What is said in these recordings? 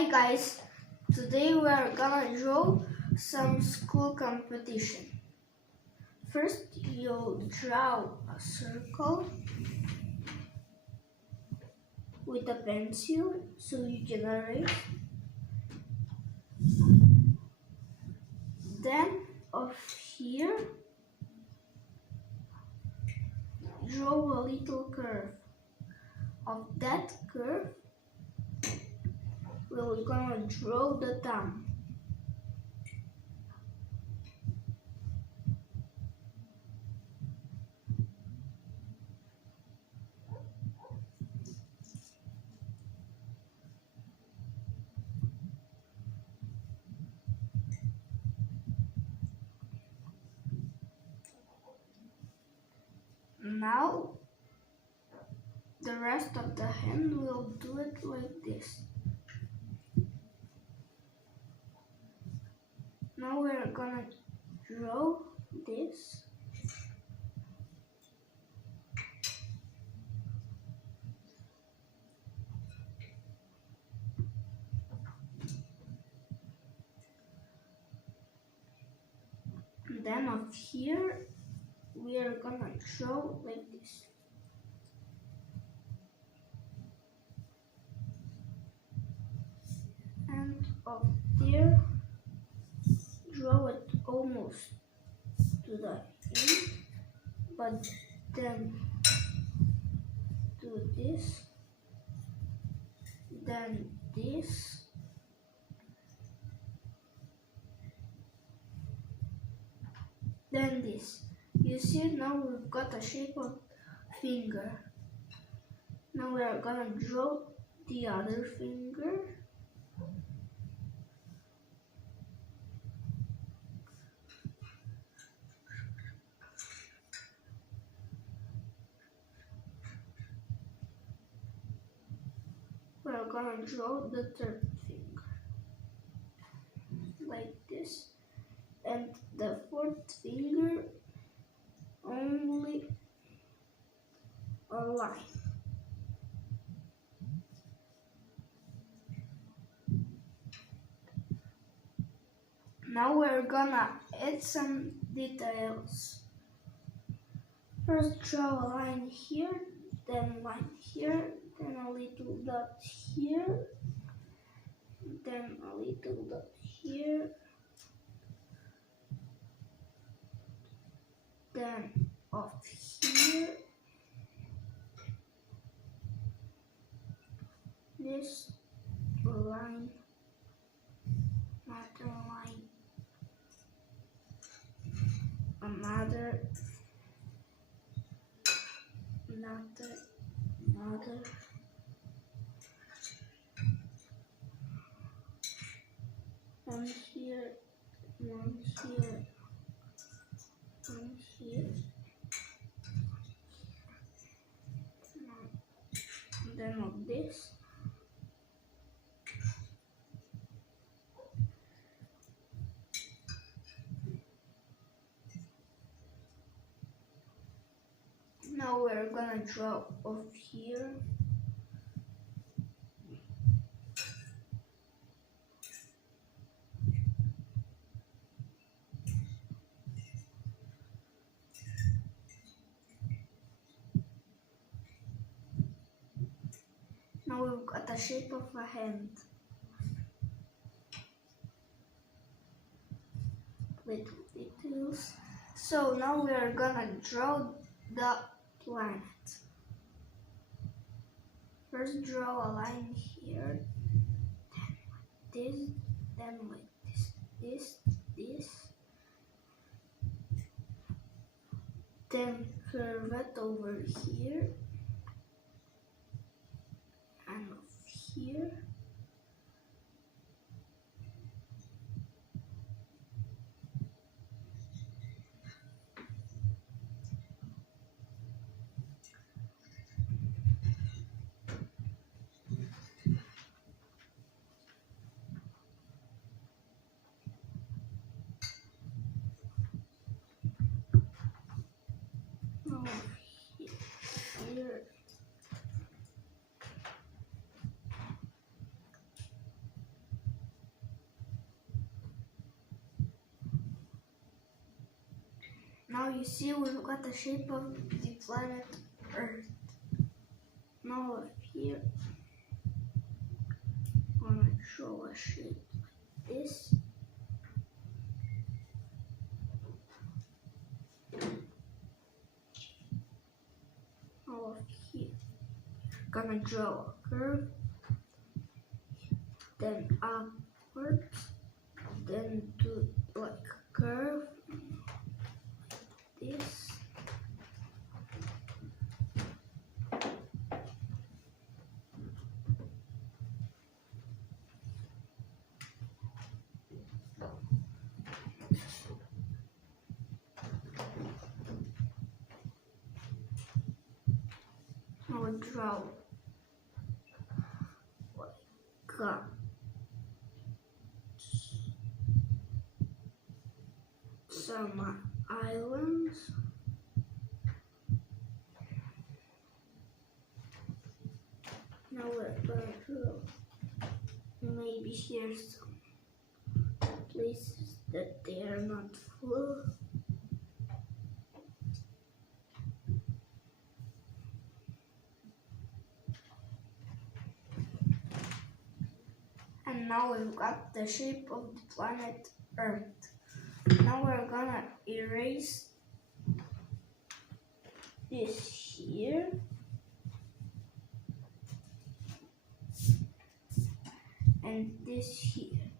Hi guys, today we are gonna draw some school competition. First you draw a circle with a pencil so you can erase. Then of here draw a little curve. Of that curve we're gonna draw the thumb. Now the rest of the hand will do it like this. Now we're gonna draw this. And then up here we are gonna draw like this. And up there draw it almost to the end, but then do this, then this, then this. You see, now we've got a shape of finger. Now we are gonna draw the other finger. We are gonna draw the third finger like this, and the fourth finger only a line. Now we're gonna add some details. First draw a line here, then line here, then a little dot here, then a little dot here, then off here, this line, another line, another, one here, one here, one here, and then of this. Now we're gonna draw off here. Now we've got the shape of a hand with details. So now we are gonna draw the planet. First draw a line here, then like this, then curve it over here and here. Here. you see we've got the shape of the planet Earth. Now up here, I'm gonna draw a shape like this. Now up here, gonna draw a curve, then upwards, then do like a curve, like this. I will draw like some islands. Now we're gonna draw maybe here some places that they are not full. And now we've got the shape of the planet Earth. Now we're gonna erase this here. And this here.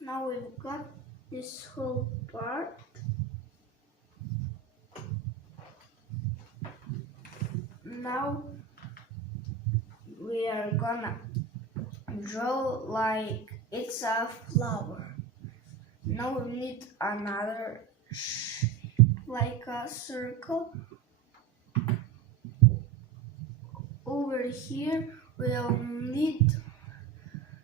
Now we've got this whole part. Now we are gonna draw like it's a flower. Now we need another like a circle. Over here we'll need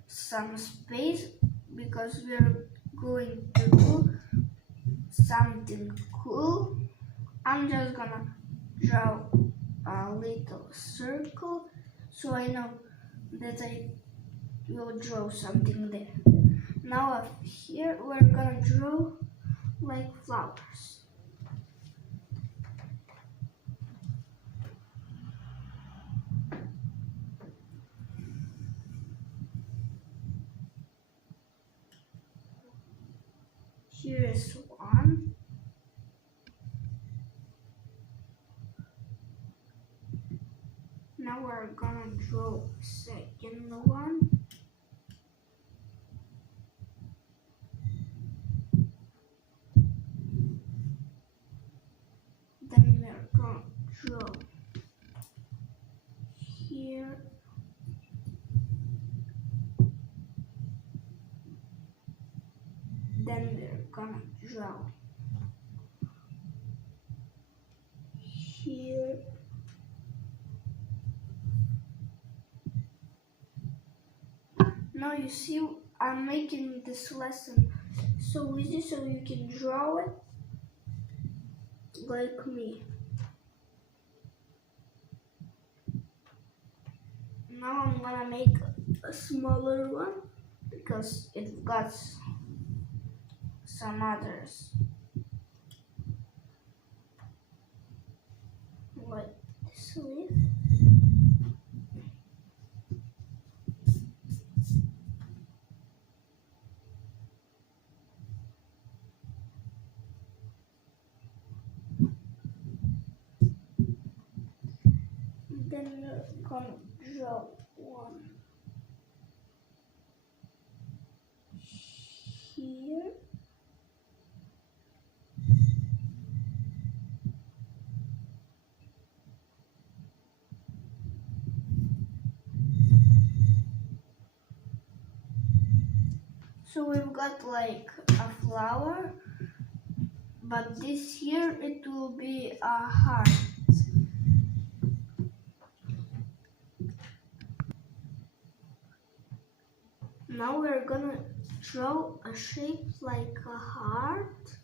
some space because we're going to do something cool. I'm just gonna draw a little circle so I know that I will draw something there. Now up here we're gonna draw like flowers. Here is one. Now we're gonna draw a second one. Then we're gonna draw here. Then we're gonna draw here. Now you see I'm making this lesson so easy so you can draw it like me. Now I'm gonna make a smaller one because it got some others like this leaf. Then we're gonna draw one here. So we've got like a flower, but this here it will be a heart. Now we're gonna draw a shape like a heart.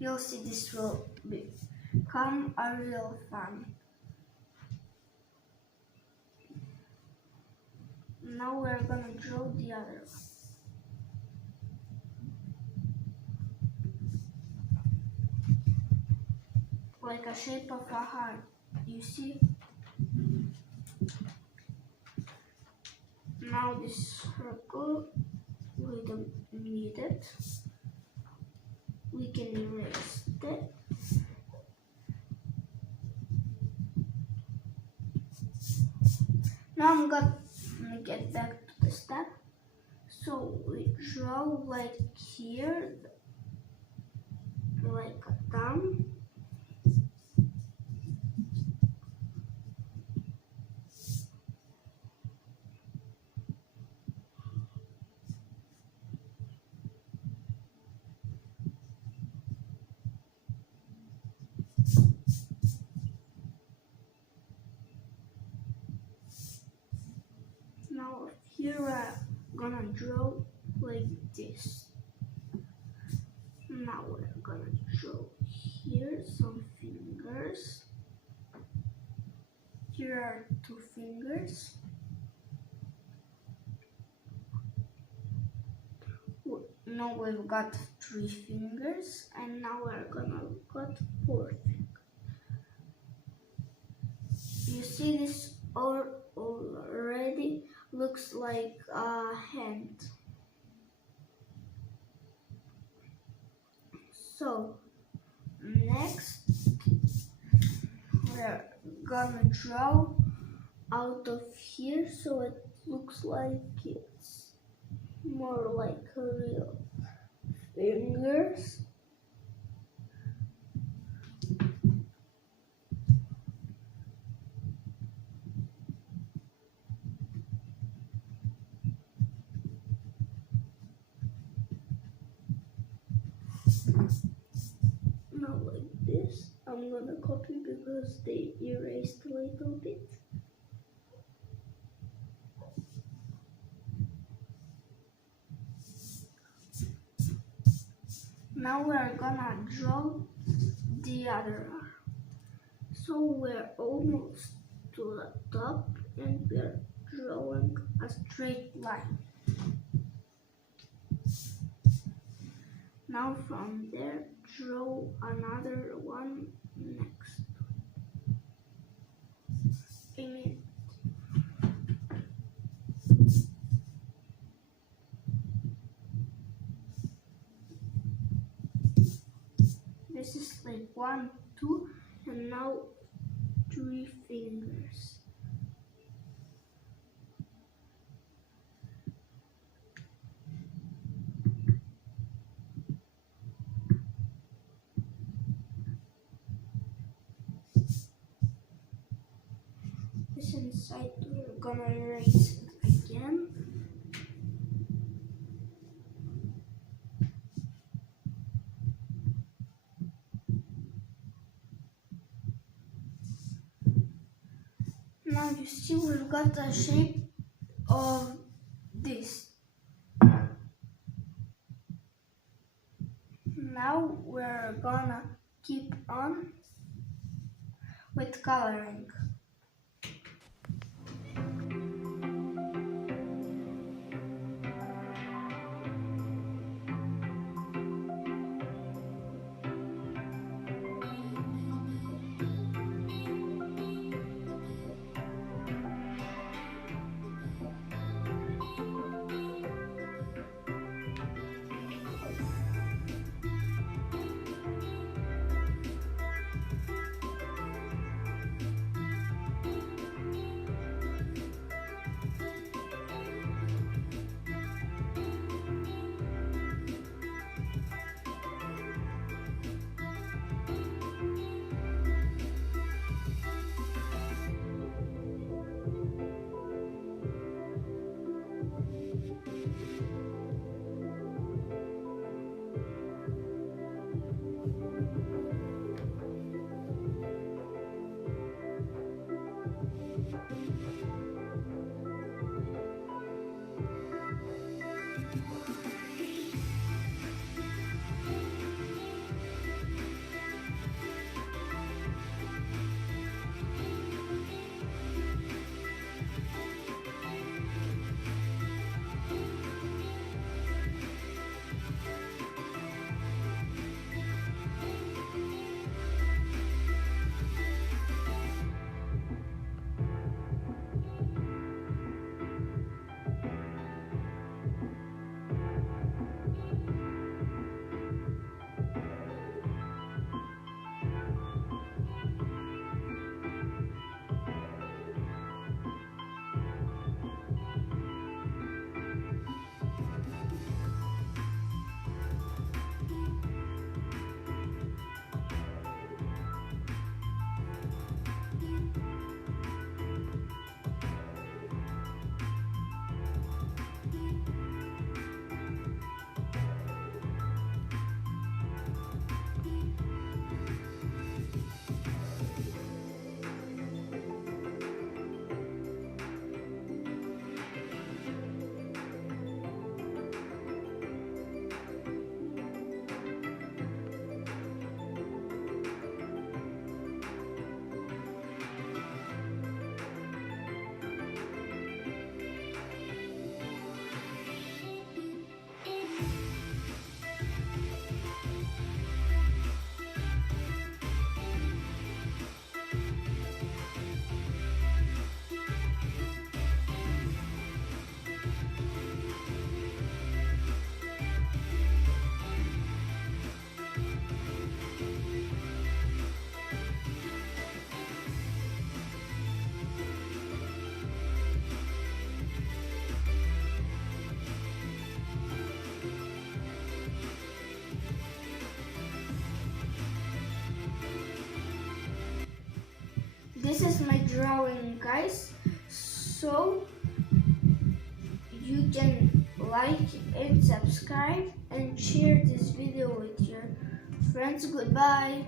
You'll see this will become a real fun. Now we're gonna draw the other one. Like a shape of a heart, you see? Now this circle, we don't need it. We can erase it. Now I'm gonna get back to the step. So we draw like here, like a thumb. Now here we're gonna draw like this. Now we're gonna draw here some fingers. Here are 2 fingers. Now we've got 3 fingers, and now we're gonna cut 4 fingers. You see this already looks like a hand. So next we're gonna draw out of here so it looks like it's more like a real fingers. Now like this, I'm gonna copy because they erased a little bit. Now we're gonna draw the other arm. So we're almost to the top and we're drawing a straight line. Now from there, draw another one next. This is like 1, 2, and now 3 fingers. This inside, we're gonna erase it again. Now you see we've got the shape of this. Now we're gonna keep on with coloring. this is my drawing, guys. So you can like it, subscribe, and share this video with your friends. Goodbye.